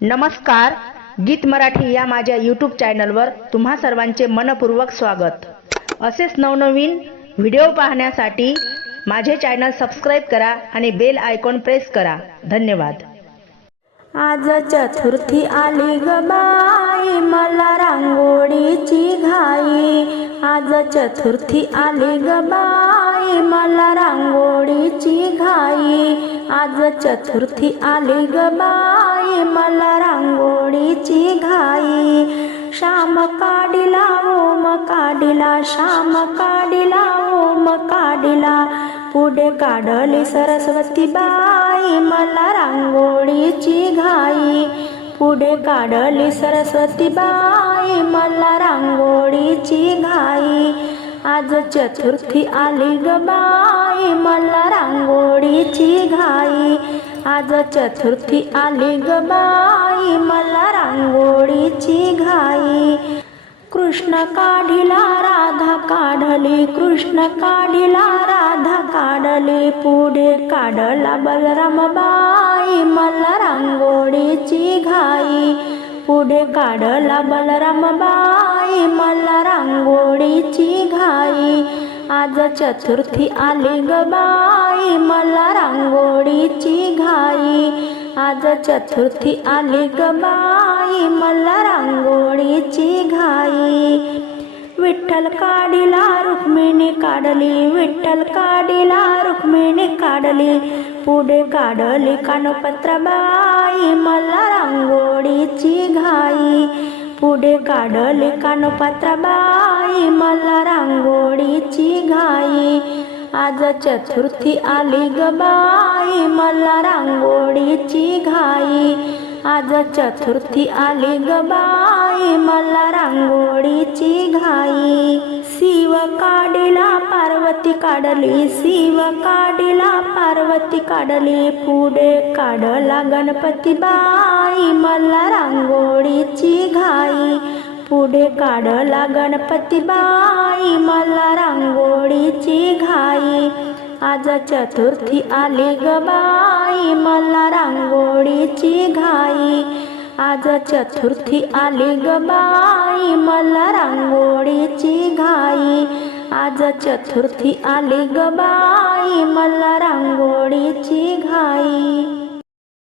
नमस्कार गीत मराठी या माझ्या यूट्यूब चॅनलवर तुम्हा सर्वांचे मनपूर्वक स्वागत. असेच नवनवीन व्हिडिओ पाहण्यासाठी माझे चॅनल सबस्क्राईब करा आणि बेल आयकॉन प्रेस करा. धन्यवाद. आज चतुर्थी आली ग बाई मला रांगोळीची घाई. आज चतुर्थी आली ग बाई मला रांगोळीची घाई. आज चतुर्थी आली ग बाई. मला रांगोळीची घाई. श्याम काढिला ओम काढिला श्याम काढिला ओम काढिला. पुढे काढली सरस्वती बाई. मला रांगोळीची घाई. पुढे काढली सरस्वती बाई. मला रांगोळीची घाई. आज चतुर्थी आली ग बाई मला रांगोळीची घाई. आज चतुर्थी आली ग बाई मला रांगोळीची घाई. कृष्ण काढिला राधा काढली कृष्ण काढिला राधा काढली. पुढे काढला बलराम बाई मला रांगोळीची घाई. पुढे काढला बलराम बाई मला रांगोळीची घाई. आज चतुर्थी आली ग बाई मला रांगोळीची घाई. आज चतुर्थी आली ग बाई मला रांगोळीची घाई. विठ्ठल काढिला रुक्मिणी काढली विठ्ठल काढिला रुक्मिणी काढली पुढे काढली कानपत्र बाई मला रांगोळीची घाई. पुढे काढली कानपात्र बाई मला रांगोळीची घाई. आज चतुर्थी आली ग बाई मला रांगोळीची घाई. आज चतुर्थी आली ग बाई मला रांगोळीची घाई. शिवका पार्वती काढली शिव काढला पार्वती काढली पुढे काढला गणपती बाई मला रांगोळीची घाई. पुढे काढला गणपती बाई मला रांगोळीची घाई. आज चतुर्थी आली ग बाई मला रांगोळीची घाई. आज चतुर्थी आली ग बाई मला रांगोळीची घाई. आज चतुर्थी आली गबाई बाई मला रांगोळीची घाई.